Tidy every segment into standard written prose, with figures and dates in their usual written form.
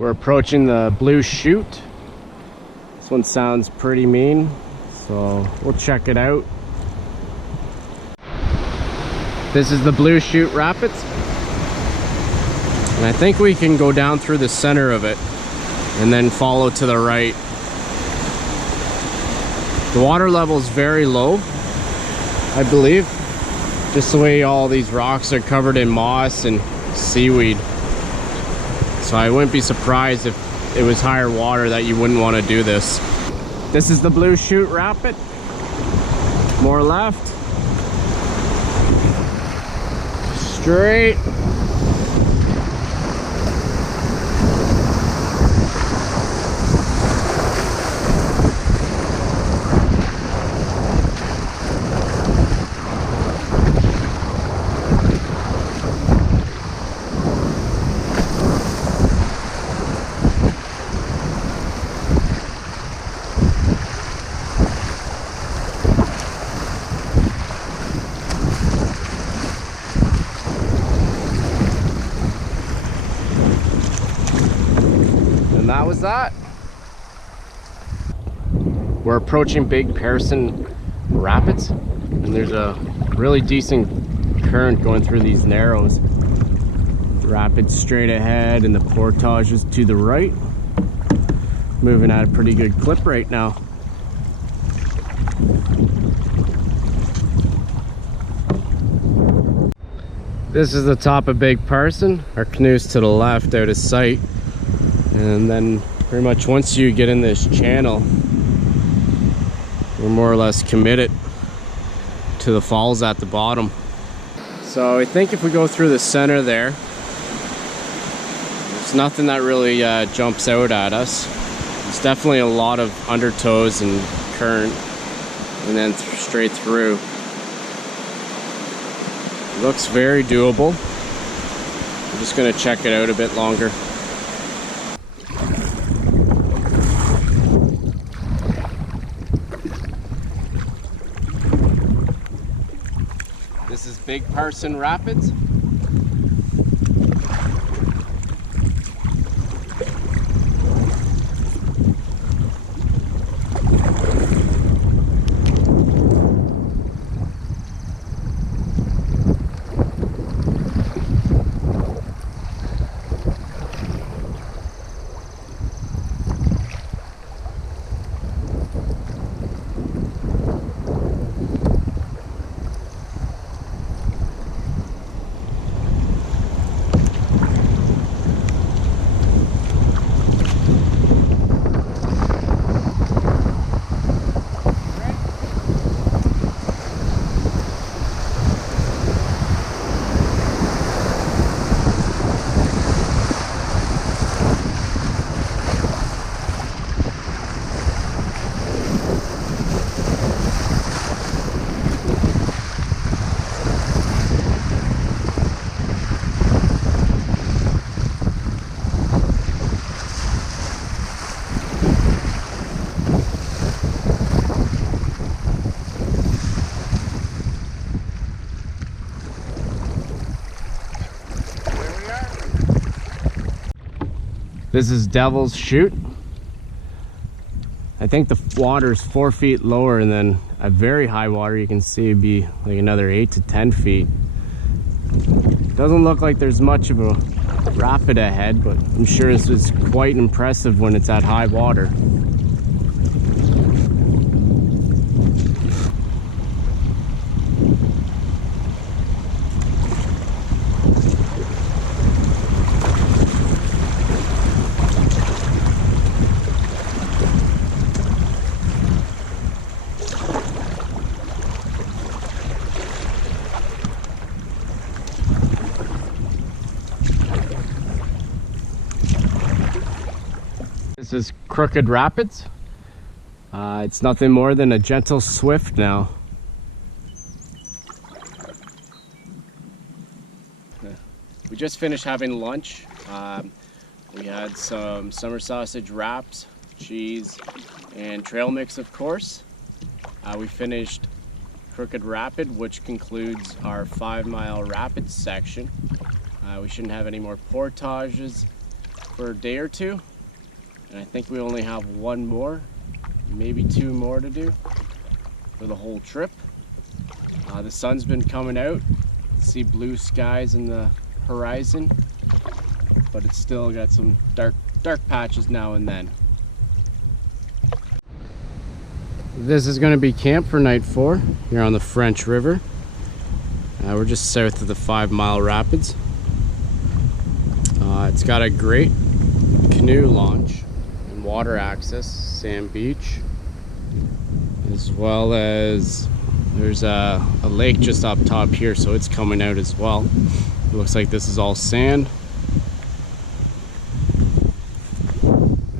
We're approaching the blue chute. This one sounds pretty mean, so we'll check it out. This is the blue chute rapids. And I think we can go down through the center of it and then follow to the right. The water level is very low, I believe. Just the way all these rocks are covered in moss and seaweed. So I wouldn't be surprised if it was higher water that you wouldn't want to do this. This is the blue chute rapid. More left. Straight. That was that. We're approaching Big Pearson Rapids, and there's a really decent current going through these narrows. The rapids straight ahead and the portages to the right. Moving at a pretty good clip right now. This is the top of Big Pearson. Our canoe's to the left out of sight. And then pretty much once you get in this channel, we're more or less committed to the falls at the bottom. So I think if we go through the center there, there's nothing that really jumps out at us. There's definitely a lot of undertows and current, and then straight through. It looks very doable. I'm just gonna check it out a bit longer. This is Big Pearson Rapids. This is Devil's Chute. I think the water is 4 feet lower, and then at very high water you can see it'd be like another 8 to 10 feet. Doesn't look like there's much of a rapid ahead, but I'm sure this is quite impressive when it's at high water. This is Crooked Rapids. It's nothing more than a gentle swift now. We just finished having lunch. We had some summer sausage wraps, cheese, and trail mix, of course. We finished Crooked Rapid, which concludes our 5-mile rapid section. We shouldn't have any more portages for a day or two, and I think we only have one more, maybe two more to do for the whole trip. The sun's been coming out. See blue skies in the horizon, but it's still got some dark patches now and then. This is going to be camp for night 4 here on the French River. We're just south of the 5 Mile Rapids. It's got a great canoe launch and water access, sand beach, as well as there's a lake just up top here, so it's coming out as well. It looks like this is all sand.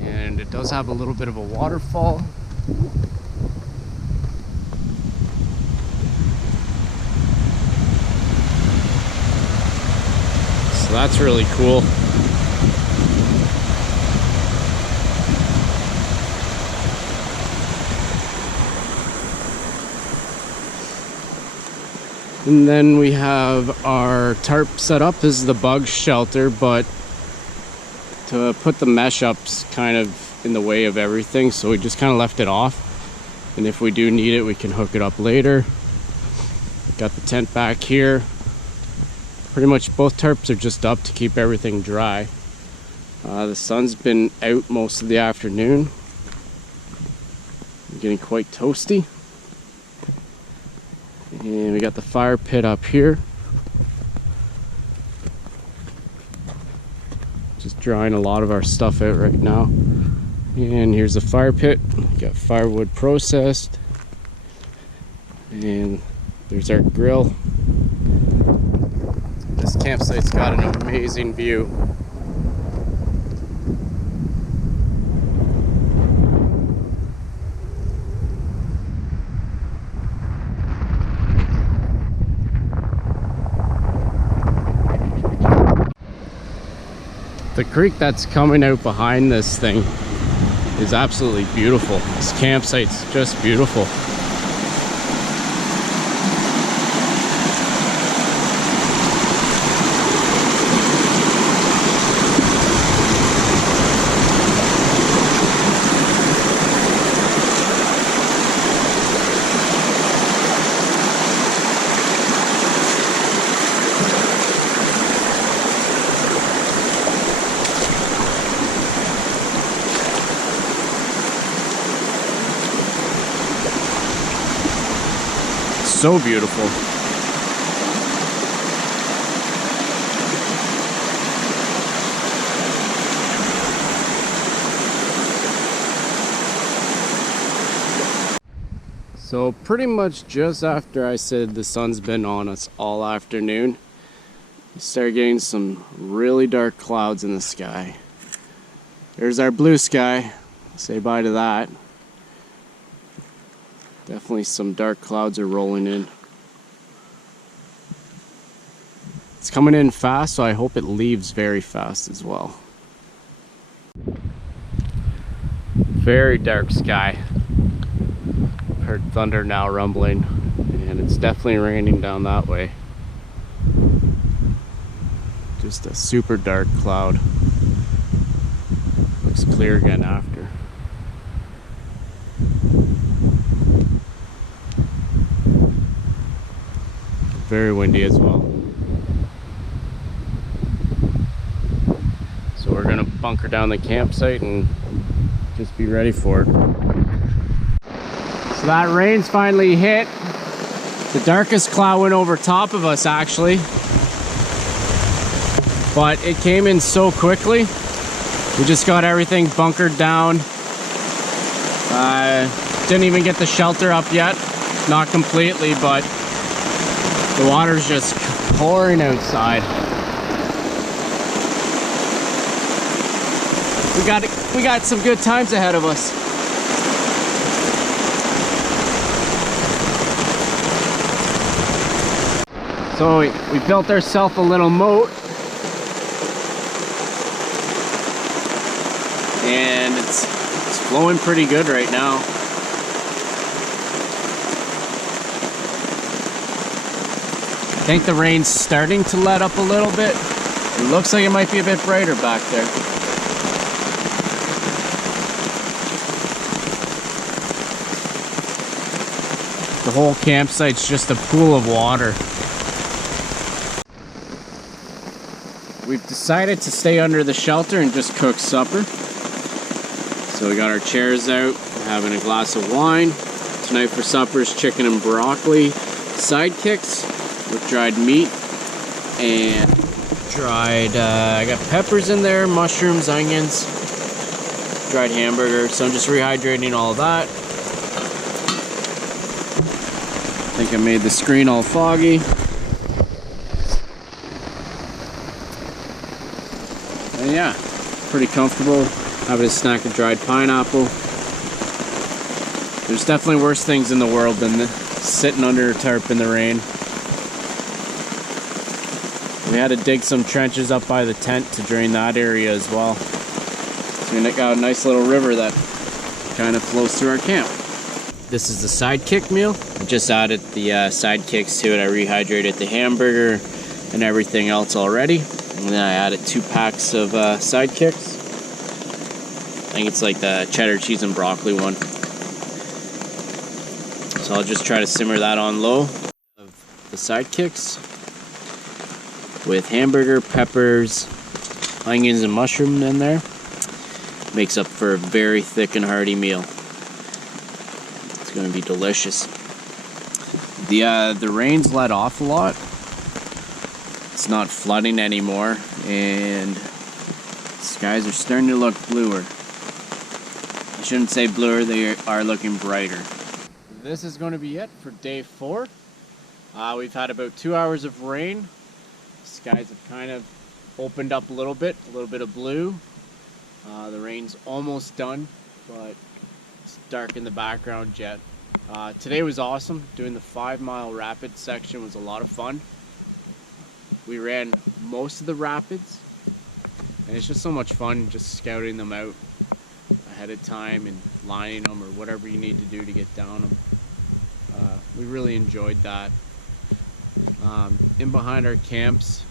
And it does have a little bit of a waterfall. So that's really cool. And then we have our tarp set up. This is the bug shelter, but to put the mesh up's kind of in the way of everything, so we just kind of left it off. And if we do need it, we can hook it up later. Got the tent back here. Pretty much both tarps are just up to keep everything dry. The sun's been out most of the afternoon. Getting quite toasty. And we got the fire pit up here. Just drying a lot of our stuff out right now. And here's the fire pit. We got firewood processed. And there's our grill. This campsite's got an amazing view. The creek that's coming out behind this thing is absolutely beautiful. This campsite's just beautiful. So beautiful. So pretty much just after I said the sun's been on us all afternoon, we started getting some really dark clouds in the sky. There's our blue sky. Say bye to that. Definitely some dark clouds are rolling in. It's coming in fast, so I hope it leaves very fast as well. Very dark sky. Heard thunder now rumbling, and it's definitely raining down that way. Just a super dark cloud. Looks clear again after. Very windy as well. So we're gonna bunker down the campsite and just be ready for it. So that rain's finally hit. The darkest cloud went over top of us actually, but it came in so quickly. We just got everything bunkered down. Didn't even get the shelter up yet, not completely, but the water's just pouring outside. We got some good times ahead of us. So we built ourselves a little moat, and it's flowing pretty good right now. I think the rain's starting to let up a little bit. It looks like it might be a bit brighter back there. The whole campsite's just a pool of water. We've decided to stay under the shelter and just cook supper. So we got our chairs out, having a glass of wine. Tonight for supper is chicken and broccoli sidekicks with dried meat and dried, I got peppers in there, mushrooms, onions, dried hamburger. So I'm just rehydrating all of that. I think I made the screen all foggy. And yeah, pretty comfortable. Having a snack of dried pineapple. There's definitely worse things in the world than sitting under a tarp in the rain. We had to dig some trenches up by the tent to drain that area as well. So we got a nice little river that kind of flows through our camp. This is the Sidekick meal. I just added the sidekicks to it. I rehydrated the hamburger and everything else already. And then I added 2 packs of sidekicks. I think it's like the cheddar cheese and broccoli one. So I'll just try to simmer that on low. The sidekicks with hamburger, peppers, onions, and mushroom in there. Makes up for a very thick and hearty meal. It's going to be delicious. The rain's let off a lot. It's not flooding anymore, and skies are starting to look bluer. I shouldn't say bluer, they are looking brighter. This is going to be it for day 4. We've had about 2 hours of rain. Skies have kind of opened up a little bit of blue. The rain's almost done, but it's dark in the background yet. Today was awesome. Doing the 5-mile rapid section was a lot of fun. We ran most of the rapids, and it's just so much fun just scouting them out ahead of time and lining them or whatever you need to do to get down them. We really enjoyed that. In behind our camps,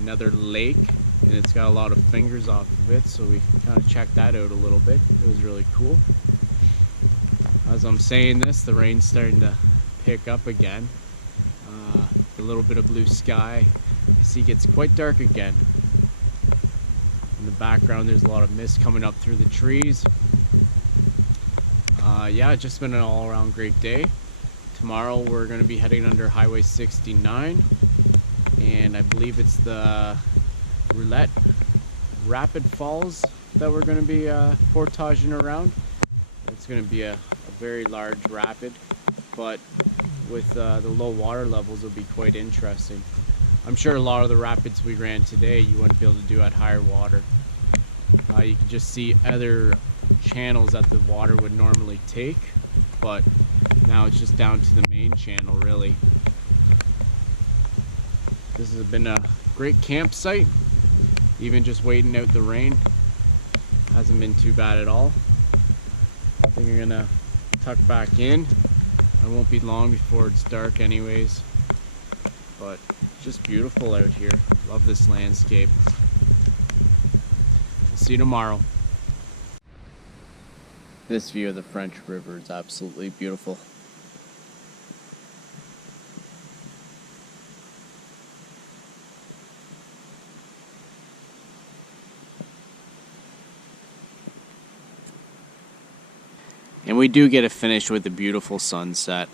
another lake, and it's got a lot of fingers off of it, so we kind of checked that out a little bit. It was really cool. As I'm saying this, the rain's starting to pick up again. A little bit of blue sky. I see it gets quite dark again. In the background there's a lot of mist coming up through the trees. Yeah, it's just been an all-around great day. Tomorrow we're going to be heading under Highway 69, and I believe it's the Roulette Rapid Falls that we're going to be portaging around. It's going to be a very large rapid, but with the low water levels it'll be quite interesting. I'm sure a lot of the rapids we ran today you wouldn't be able to do at higher water. You can just see other channels that the water would normally take, but now it's just down to the main channel really. This has been a great campsite. Even just waiting out the rain hasn't been too bad at all. I think I'm gonna tuck back in. It won't be long before it's dark anyways, but it's just beautiful out here. Love this landscape. We'll see you tomorrow. This view of the French River is absolutely beautiful. And we do get it finished with a beautiful sunset.